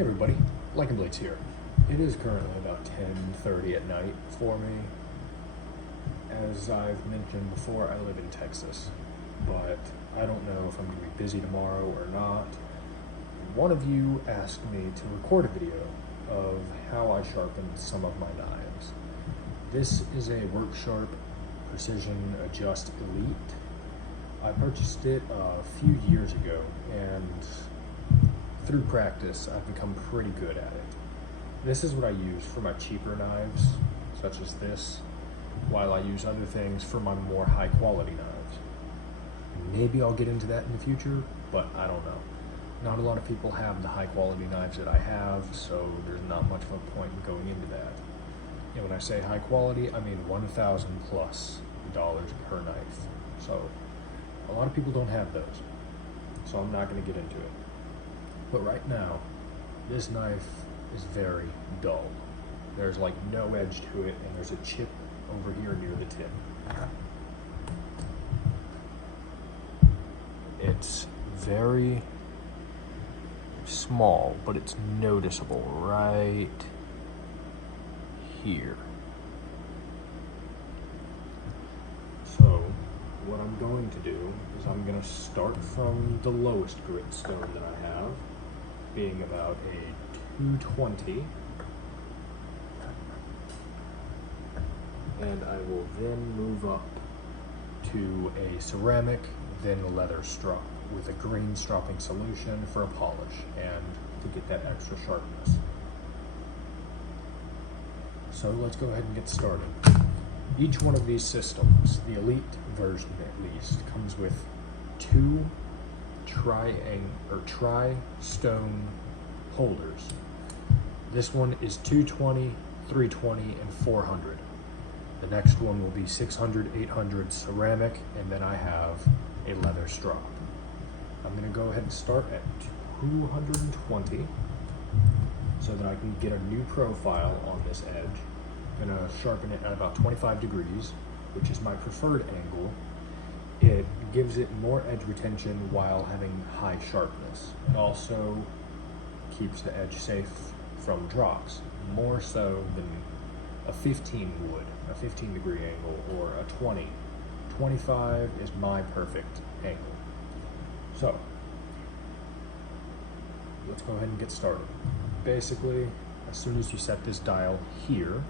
Hey everybody, Lycan Blades here. It is currently about 10:30 at night for me. As I've mentioned before, I live in Texas, but I don't know if I'm going to be busy tomorrow or not. One of you asked me to record a video of how I sharpened some of my knives. This is a WorkSharp Precision Adjust Elite. I purchased it a few years ago, and through practice, I've become pretty good at it. This is what I use for my cheaper knives, such as this, while I use other things for my more high quality knives. Maybe I'll get into that in the future, but I don't know. Not a lot of people have the high quality knives that I have, so there's not much of a point in going into that. And when I say high quality, I mean $1,000 plus per knife. So a lot of people don't have those, so I'm not going to get into it. But right now, this knife is very dull. There's like no edge to it, and there's a chip over here near the tip. It's very small, but it's noticeable right here. So what I'm going to do is I'm going to start from the lowest grit stone that I have, being about a 220, and I will then move up to a ceramic, then a leather strop with a green stropping solution for a polish and to get that extra sharpness. So let's go ahead and get started. Each one of these systems, the Elite version at least, comes with two tri-stone holders. This one is 220, 320, and 400. The next one will be 600, 800 ceramic, and then I have a leather strop. I'm going to go ahead and start at 220 so that I can get a new profile on this edge. I'm going to sharpen it at about 25 degrees, which is my preferred angle. It gives it more edge retention while having high sharpness. It also keeps the edge safe from drops, more so than a 15 would, a 15 degree angle, or a 20. 25 is my perfect angle. So, let's go ahead and get started. Basically, as soon as you set this dial here,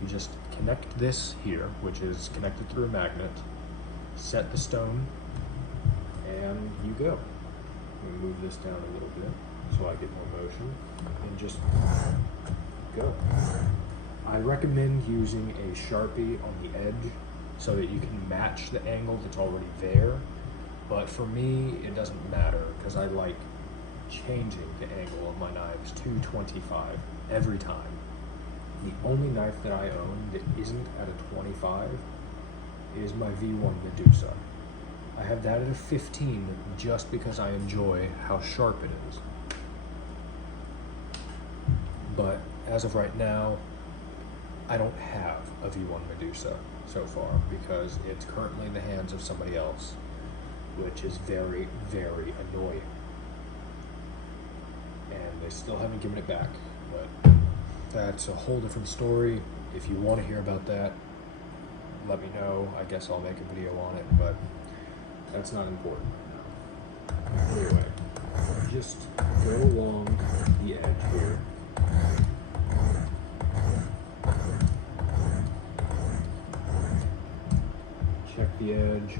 you just connect this here, which is connected through a magnet, set the stone, and you go. I'm gonna move this down a little bit so I get more motion, and just go. I recommend using a Sharpie on the edge so that you can match the angle that's already there, but for me, it doesn't matter because I like changing the angle of my knives to 25 every time. The only knife that I own that isn't at a 25 is my V1 Medusa. I have that at a 15 just because I enjoy how sharp it is. But as of right now, I don't have a V1 Medusa so far because it's currently in the hands of somebody else, which is very, very annoying. And they still haven't given it back, but that's a whole different story. If you want to hear about that, let me know. I guess I'll make a video on it, but that's not important right now. Anyway, just go along the edge here. Check the edge,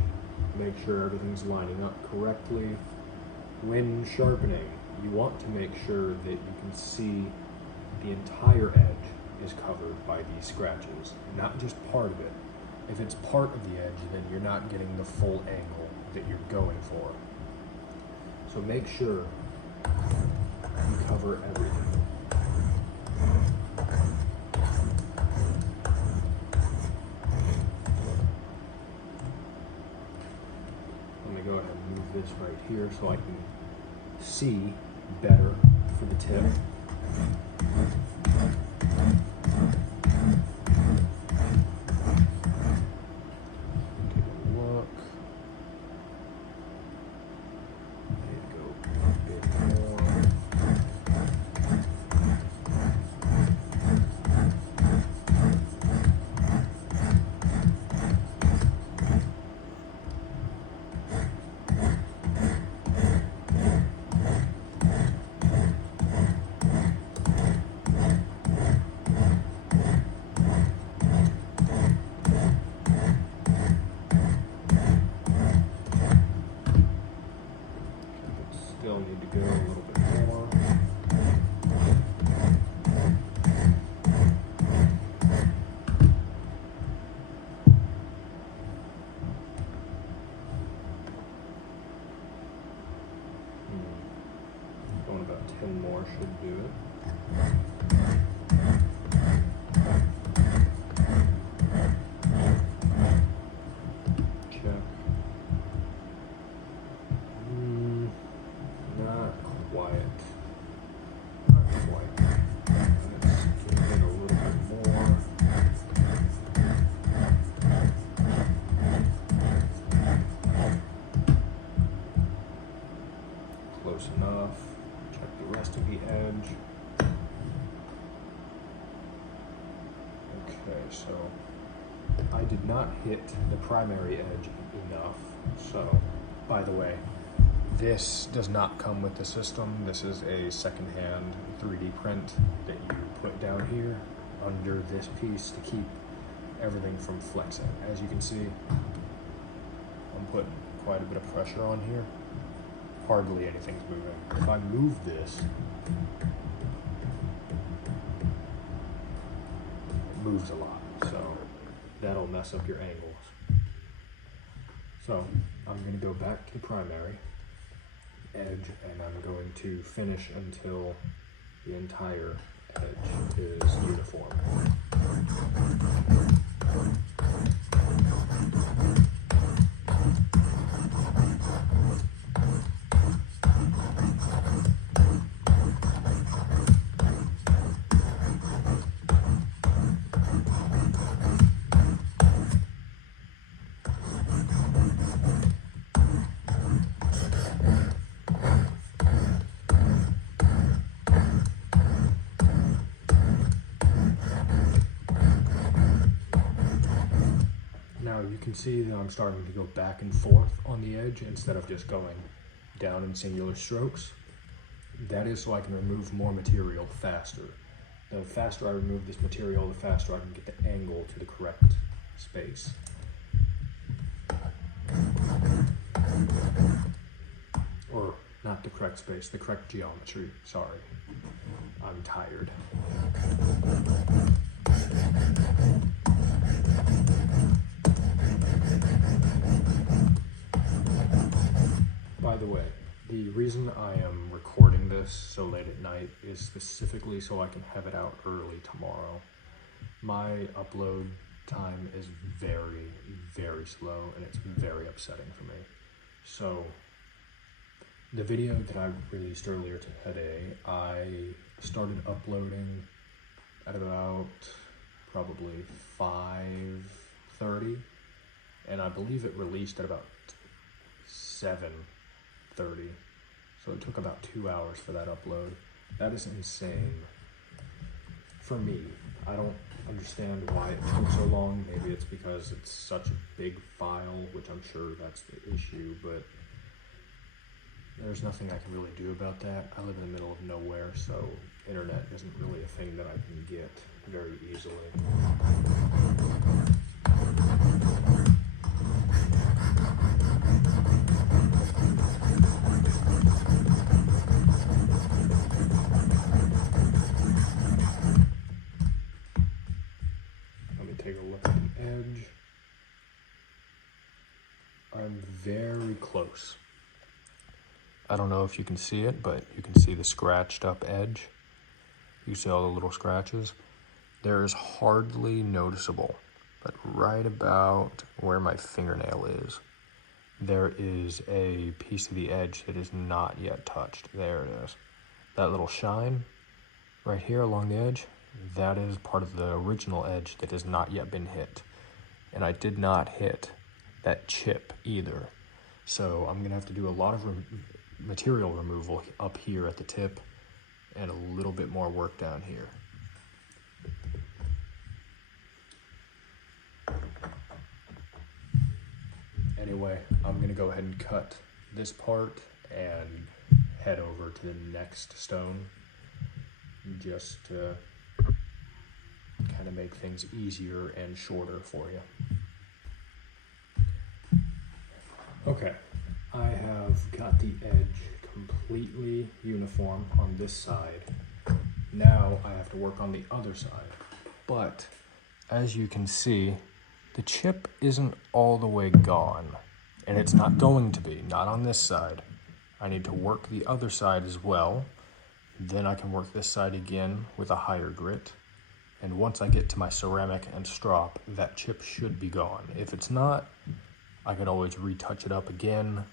make sure everything's lining up correctly. When sharpening, you want to make sure that you can see the entire edge is covered by these scratches, not just part of it. If it's part of the edge, then you're not getting the full angle that you're going for. So make sure you cover everything. Let me go ahead and move this right here so I can see better for the tip. Take a look. There you go. A bit more. about 10 more should do it. Check. Not quite. Not quite. Let's give it a little bit more. Close enough. Check the rest of the edge. Okay, so I did not hit the primary edge enough. So, by the way, this does not come with the system. This is a secondhand 3D print that you put down here under this piece to keep everything from flexing. As you can see, I'm putting quite a bit of pressure on here. Hardly anything's moving. If I move this, it moves a lot, so that'll mess up your angles. So I'm going to go back to the primary edge and I'm going to finish until the entire edge is uniform. Now you can see that I'm starting to go back and forth on the edge instead of just going down in singular strokes. That is so I can remove more material faster. The faster I remove this material, the faster I can get the angle to the correct space. Or not the correct space, the correct geometry, sorry. I'm tired. By the way, the reason I am recording this so late at night is specifically so I can have it out early tomorrow. My upload time is very, very slow and it's very upsetting for me. So, the video that I released earlier today, I started uploading at about probably 5:30, and I believe it released at about 7:30. So it took about 2 hours for that upload. That is insane for me. I don't understand why it took so long. Maybe it's because it's such a big file, which I'm sure that's the issue, but there's nothing I can really do about that. I live in the middle of nowhere, so internet isn't really a thing that I can get very easily. Let me take a look at the edge. I'm very close. I don't know if you can see it, but you can see the scratched up edge. You see all the little scratches. There is hardly noticeable, but right about where my fingernail is, there is a piece of the edge that is not yet touched. There it is. That little shine right here along the edge, that is part of the original edge that has not yet been hit. And I did not hit that chip either. So I'm gonna have to do a lot of material removal up here at the tip and a little bit more work down here. Anyway, I'm gonna go ahead and cut this part and head over to the next stone just to kind of make things easier and shorter for you. Okay, I have got the edge completely uniform on this side. Now I have to work on the other side. But as you can see, the chip isn't all the way gone, and it's not going to be, not on this side. I need to work the other side as well, Then I can work this side again with a higher grit. And once I get to my ceramic and strop, that chip should be gone. If it's not, I can always retouch it up again,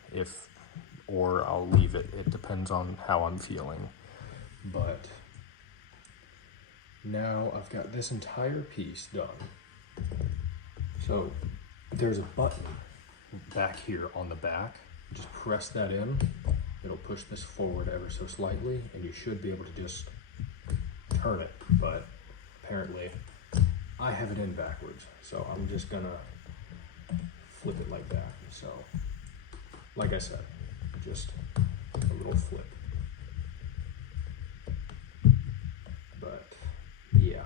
or I'll leave it. It depends on how I'm feeling. But now I've got this entire piece done. So there's a button back here on the back. Just press that in. It'll push this forward ever so slightly, and you should be able to just turn it. But apparently I have it in backwards, so I'm just gonna flip it like that. So like I said, just a little flip. But yeah.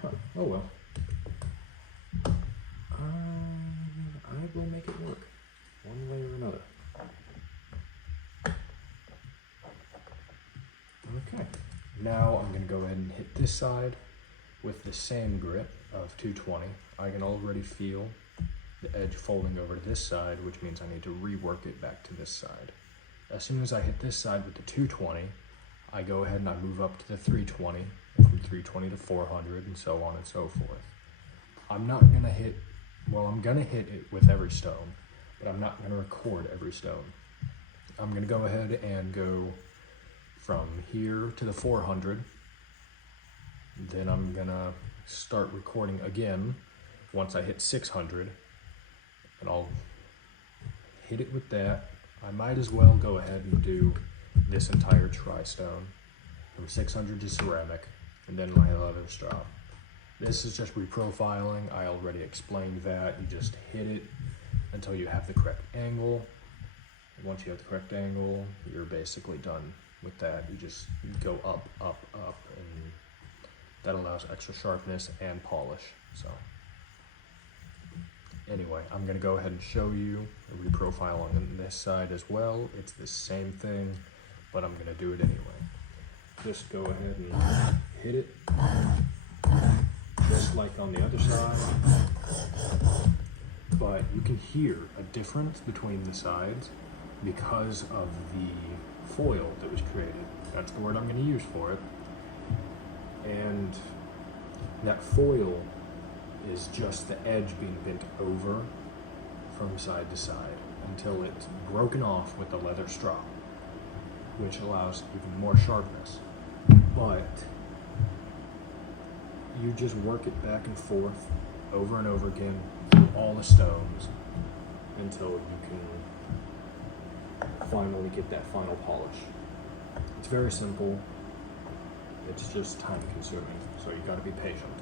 Huh. Oh well. I will make it work one way or another. Okay, now I'm going to go ahead and hit this side with the same grit of 220. I can already feel the edge folding over to this side, which means I need to rework it back to this side. As soon as I hit this side with the 220, I go ahead and I move up to the 320, from 320 to 400, and so on and so forth. I'm not going to hit, well, I'm going to hit it with every stone, but I'm not going to record every stone. I'm going to go ahead and go from here to the 400. Then I'm going to start recording again once I hit 600, and I'll hit it with that. I might as well go ahead and do this entire tri-stone from 600 to ceramic, and then my leather strop. This is just reprofiling. I already explained that. You just hit it until you have the correct angle. And once you have the correct angle, you're basically done with that. You just go up, up, up, and that allows extra sharpness and polish. So anyway, I'm gonna go ahead and show you a reprofile on this side as well. It's the same thing, but I'm gonna do it anyway. Just go ahead and hit it, just like on the other side. But you can hear a difference between the sides because of the foil that was created. That's the word I'm gonna use for it. And that foil is just the edge being bent over from side to side until it's broken off with the leather strop, which allows even more sharpness. But you just work it back and forth over and over again through all the stones until you can finally get that final polish. It's very simple. It's just time consuming, so you gotta be patient.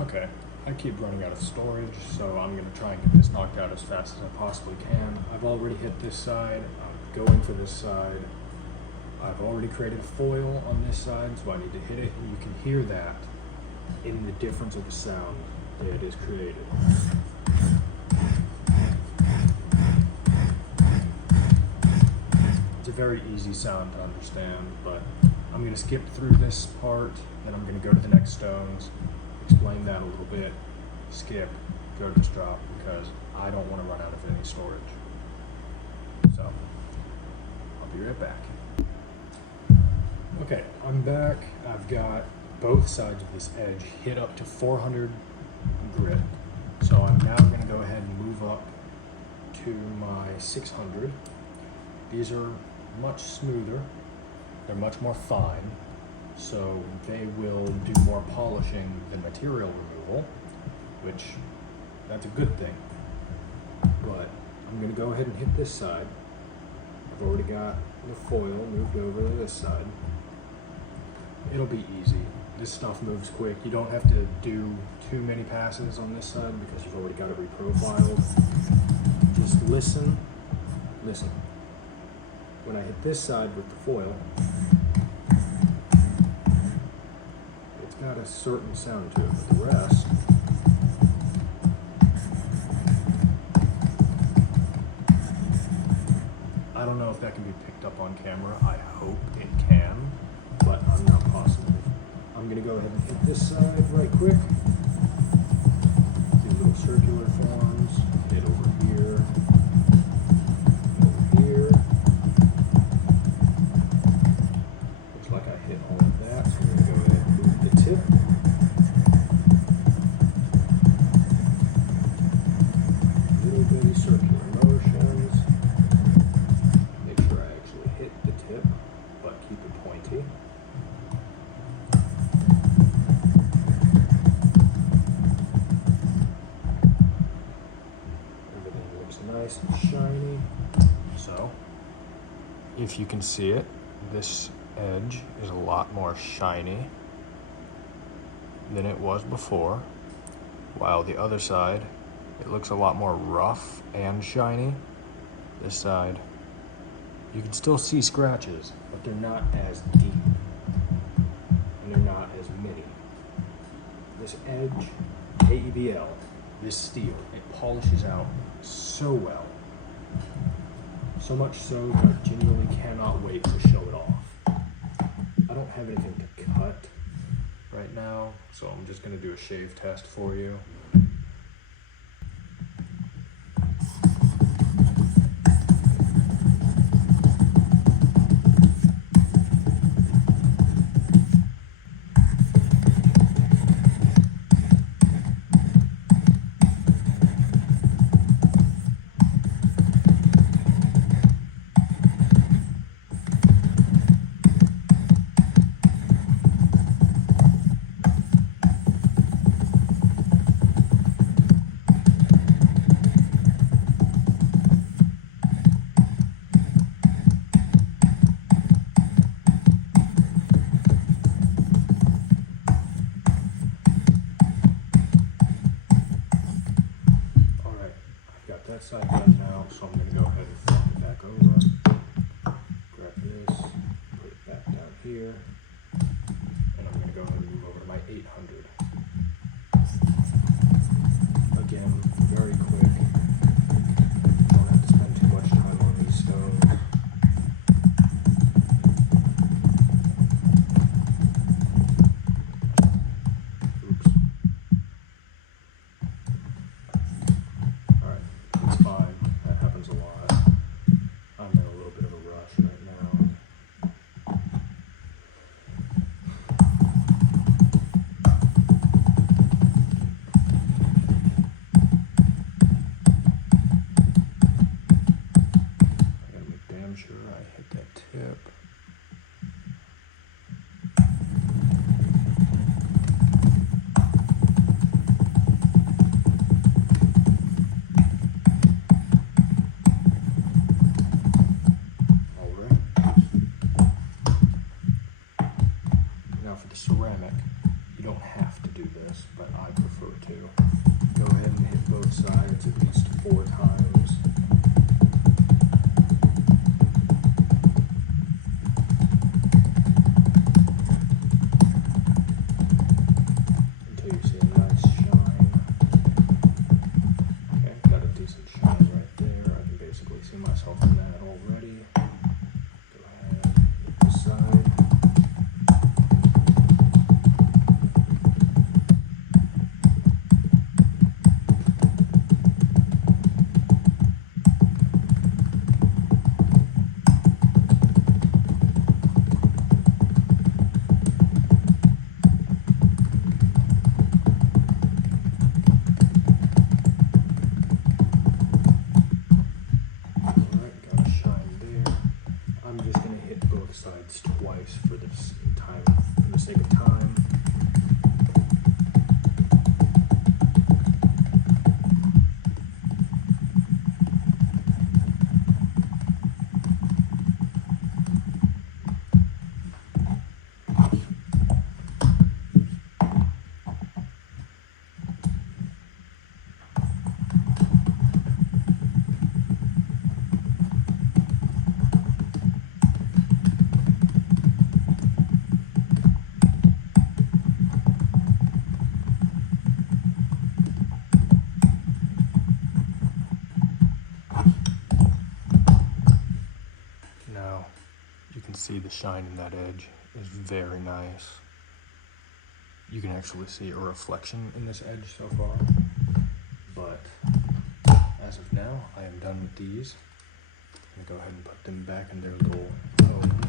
Okay, I keep running out of storage, so I'm gonna try and get this knocked out as fast as I possibly can. I've already hit this side, I'm going for this side. I've already created a foil on this side, so I need to hit it, and you can hear that in the difference of the sound that it is created. It's a very easy sound to understand, but I'm going to skip through this part, then I'm going to go to the next stones, explain that a little bit, skip, go to the strop, because I don't want to run out of any storage. So, I'll be right back. Okay, I'm back. I've got both sides of this edge hit up to 400 grit. So I'm now going to go ahead and move up to my 600. These are much smoother. They're much more fine. So they will do more polishing than material removal, which that's a good thing. But I'm going to go ahead and hit this side. I've already got the foil moved over to this side. It'll be easy. This stuff moves quick. You don't have to do too many passes on this side because you've already got it reprofiled. Just listen. When I hit this side with the foil, it's got a certain sound to it, but the rest, I don't know if that can be picked up on camera. I hope it can. I'm going to go ahead and hit this side right quick. Do little circular forms. Hit over here. Over here. Looks like I hit all of that, so I'm going to go ahead and move the tip. Little bitty circular motions. Make sure I actually hit the tip, but keep it pointy. Everything looks nice and shiny. So, if you can see it, this edge is a lot more shiny than it was before, while the other side, it looks a lot more rough and shiny. This side, you can still see scratches, but they're not as deep, and they're not as many. This edge, AEBL, this steel, it polishes out so well. So much so that I genuinely cannot wait to show it off. I don't have anything to cut right now, so I'm just going to do a shave test for you. That side done now, so I'm going to go ahead and flip it back over. Grab this, put it back down here, and I'm going to go ahead and move over to my 800. Again, very quick. Don't have to spend too much time on these stones. Oops. It's fine. That happens a lot. I'm in a little bit of a rush right now. I gotta make damn sure I hit that tip. Now for the ceramic, you don't have to do this, but I prefer to. Go ahead and hit both sides at least 4 times. Until you see a nice shine. Okay, got a decent shine right there. I can basically see myself in that already. Go ahead, hit this side. Sides twice for this time, for the sake of time. See the shine in that edge is very nice. you can actually see a reflection in this edge so far, but as of now, I am done with these. I'm gonna go ahead and put them back in their little home.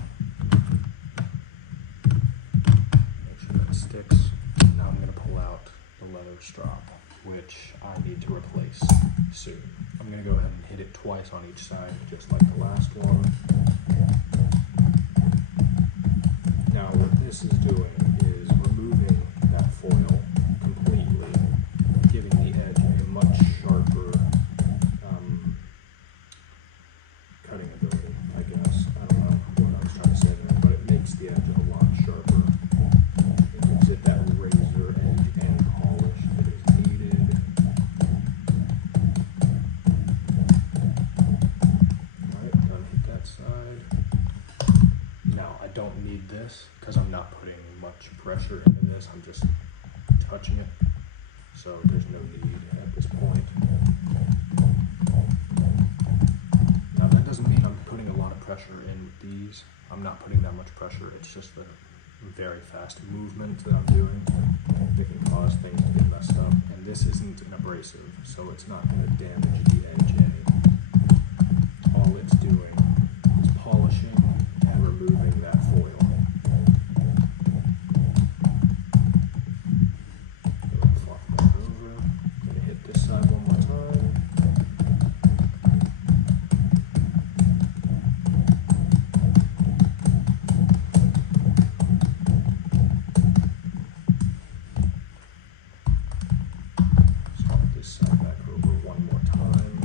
Make sure that sticks. Now I'm gonna pull out the leather strop, which I need to replace soon. I'm gonna go ahead and hit it twice on each side, just like the last one. Now what this is doing is removing that foil completely, giving the edge a much sharper cutting ability, I guess. I don't know what I was trying to say there, but it makes the edge a lot sharper. It gives it that razor edge and polish that is needed. Alright, done hit that side. Now, I don't need this because I'm not putting much pressure into this. I'm just touching it, so there's no need at this point. Now, that doesn't mean I'm putting a lot of pressure in with these. I'm not putting that much pressure. It's just the very fast movement that I'm doing that can cause things to get messed up. And this isn't an abrasive, so it's not going to damage the edge any. All it's doing is polishing and removing that foil. Flop that over. I'm going to hit this side one more time. Swap this side back over one more time.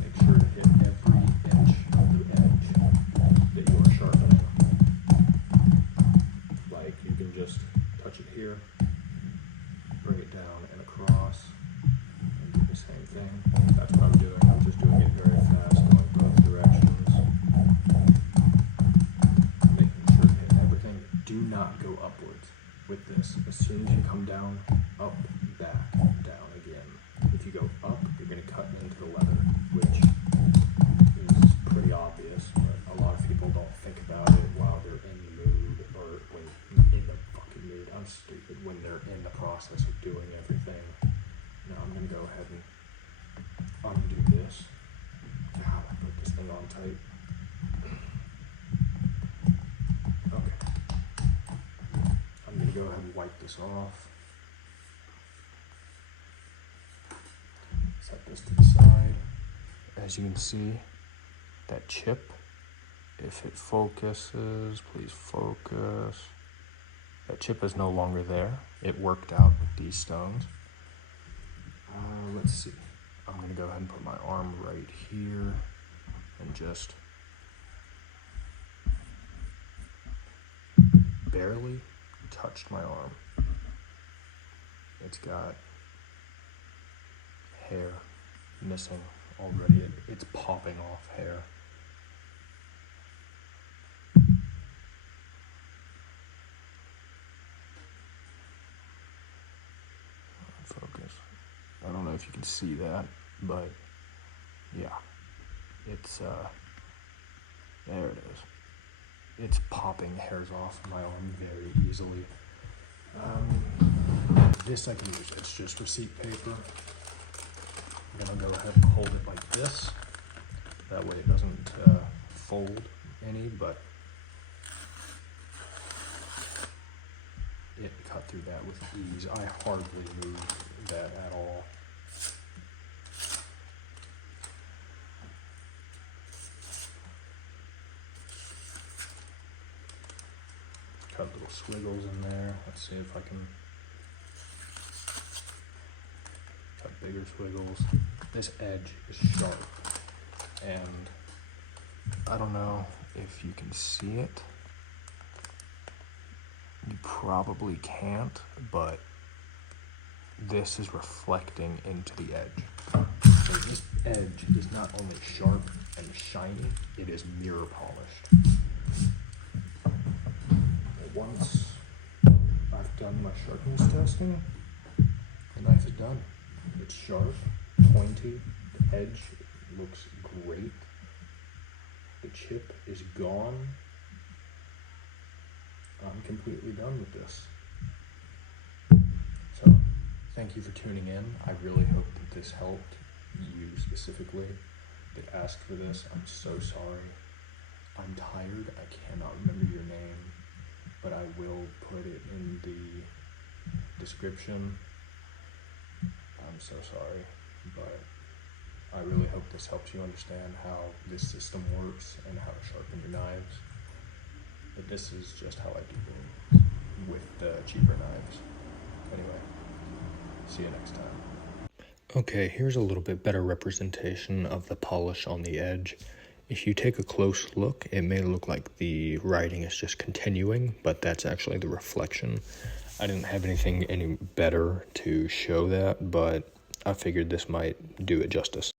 Make sure to hit every inch of the edge that you are sharpening. Like, you can just touch it here, bring it down and across, and do the same thing. That's what I'm doing. I'm just doing it very fast, going both directions. Making sure to hit everything. Do not go upwards with this. As soon as you come down, up, back, down again. If you go up, you're going to cut into the leather, which is pretty obvious, but a lot of people don't think about it while they're in the mood, or when in the fucking mood. I'm stupid. When they're in the process of doing everything. Now I'm going to go ahead and undo this. God, I put this thing on tight. Okay. I'm going to go ahead and wipe this off. Set this to the side. As you can see, that chip, if it focuses, please focus. That chip is no longer there. It worked out with these stones. Let's see. I'm going to go ahead and put my arm right here and just barely touched my arm. It's got hair missing already. It's popping off hair. Focus. I don't know if you can see that, but yeah, it's there it is. It's popping hairs off my arm very easily. This I can use. It's just receipt paper. I'm gonna go ahead and hold it like this. That way it doesn't fold any, but it cut through that with ease. I hardly moved that at all. Cut little squiggles in there. Let's see if I can cut bigger squiggles. This edge is sharp, and I don't know if you can see it. You probably can't, but this is reflecting into the edge. So this edge is not only sharp and shiny, it is mirror polished. Once I've done my sharpness testing, the knife is done. It's sharp, pointy, the edge looks great, the chip is gone. I'm completely done with this. So, thank you for tuning in. I really hope that this helped you specifically that asked for this. I'm so sorry. I'm tired. I cannot remember your name, but I will put it in the description. I'm so sorry, but I really hope this helps you understand how this system works and how to sharpen your knives. But this is just how I do things with the cheaper knives. Anyway, see you next time. Okay, here's a little bit better representation of the polish on the edge. If you take a close look, it may look like the writing is just continuing, but that's actually the reflection. I didn't have anything any better to show that, but I figured this might do it justice.